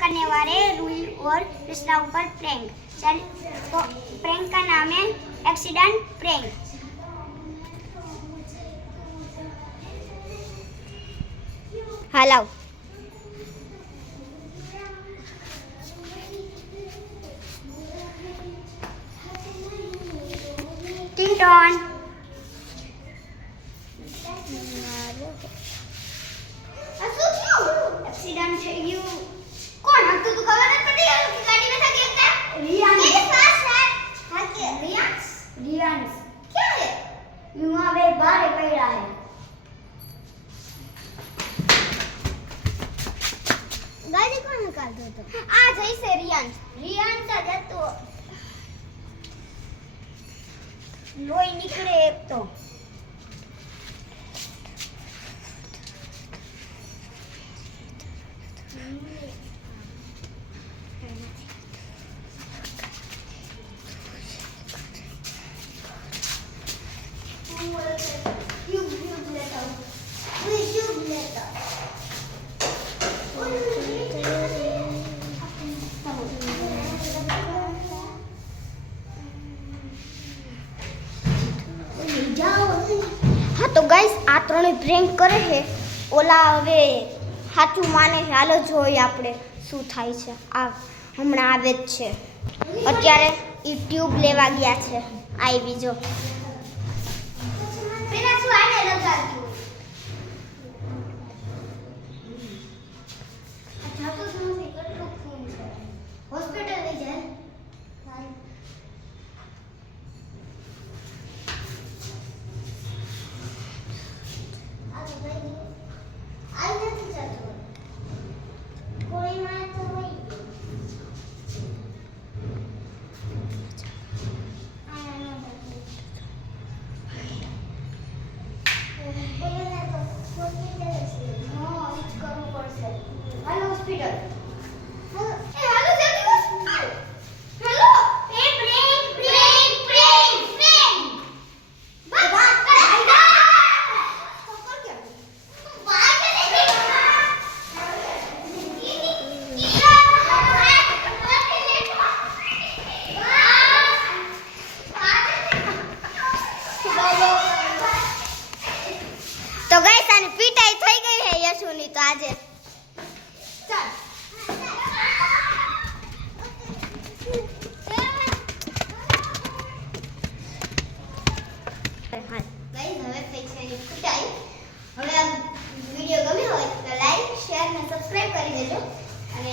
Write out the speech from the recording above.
करने वाले रूही और कृष्णा ऊपर प्रैंक। चल तो प्रैंक का नाम है एक्सीडेंट प्रैंक। हेलो टिंटॉन एक्सीडेंट થઈ ગયું। કોણ હતું તું ખબર નથી પડી કે ગાડી में था गिरता रियान मेरे पास है। हां के रियान क्या है वहां पे बाहर पड़ा है। गाड़ी कौन निकाल दो तो आ जई से रियान का जतो लोई निकले एक तो तो गाइस आ ત્રણે પ્રેન્ક કરે છે ઓલા હવે સાચું માને છે। હાલો જોઈએ આપણે શું થાય છે। આ હમણાં આવે જ છે અત્યારે ઈ ટ્યુબ લેવા ગયા છે। આવી જો પેલા શું આને લગાડ્યું આ તો શું છે કેટલું ખૂન છે હોસ્પિટલ લઈ જાય तो गाइस आने पीटाई થઈ ગઈ છે યશુની તો આજે ચાલ ગાઈસ હવે થઈ છે પીટાઈ। હવે આ વિડિયો ગમ્યો હોય તો લાઈક શેર અને સબસ્ક્રાઇબ કરી દેજો અને